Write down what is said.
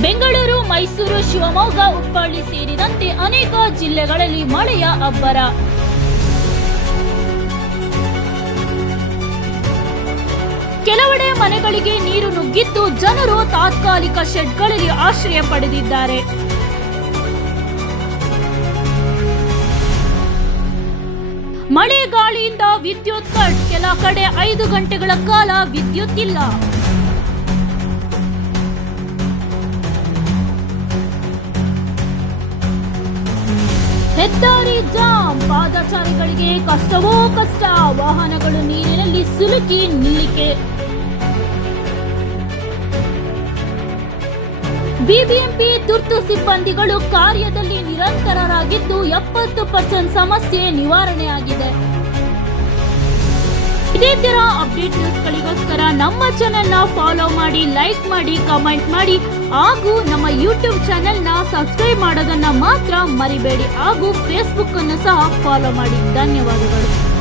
ಬೆಂಗಳೂರು, ಮೈಸೂರು, ಶಿವಮೊಗ್ಗ, ಹುಬ್ಬಳ್ಳಿ ಸೇರಿದಂತೆ ಅನೇಕ ಜಿಲ್ಲೆಗಳಲ್ಲಿ ಮಳೆಯ ಅಬ್ಬರ. ಕೆಲವೆಡೆ ಮನೆಗಳಿಗೆ ನೀರು ನುಗ್ಗಿದ್ದು ಜನರು ತಾತ್ಕಾಲಿಕ ಶೆಡ್ಗಳಲ್ಲಿ ಆಶ್ರಯ ಪಡೆದಿದ್ದಾರೆ. ಮಳೆ ಗಾಳಿಯಿಂದ ವಿದ್ಯುತ್ ಕಟ್, ಕೆಲ ಕಡೆ 5 ಗಂಟೆಗಳ ಕಾಲ ವಿದ್ಯುತ್ ಇಲ್ಲ. ಹೆದ್ದಾರಿ ಜಾಮ್, ಪಾದಚಾರಿಗಳಿಗೆ ಕಷ್ಟವೋ ಕಷ್ಟ, ವಾಹನಗಳು ನೀರಿನಲ್ಲಿ ಸಿಲುಕಿ ನಿಲ್ಲಿಕೆ. ಬಿಬಿಎಂಪಿ ತುರ್ತು ಸಿಬ್ಬಂದಿಗಳು ಕಾರ್ಯದಲ್ಲಿ ನಿರಂತರರಾಗಿದ್ದು 70% ಸಮಸ್ಯೆ ನಿವಾರಣೆಯಾಗಿದೆ. ಇದೇ ತರ ಅಪ್ಡೇಟ್ ನ್ಯೂಸ್ಗಳಿಗೋಸ್ಕರ ನಮ್ಮ ಚಾನೆಲ್ನ ಫಾಲೋ ಮಾಡಿ, ಲೈಕ್ ಮಾಡಿ, ಕಮೆಂಟ್ ಮಾಡಿ ಹಾಗೂ ನಮ್ಮ ಯೂಟ್ಯೂಬ್ ಚಾನೆಲ್ನ ಸಬ್ಸ್ಕ್ರೈಬ್ ಮಾಡೋದನ್ನ ಮಾತ್ರ ಮರಿಬೇಡಿ ಹಾಗೂ ಫೇಸ್ಬುಕ್ ಅನ್ನು ಸಹ ಫಾಲೋ ಮಾಡಿ. ಧನ್ಯವಾದಗಳು.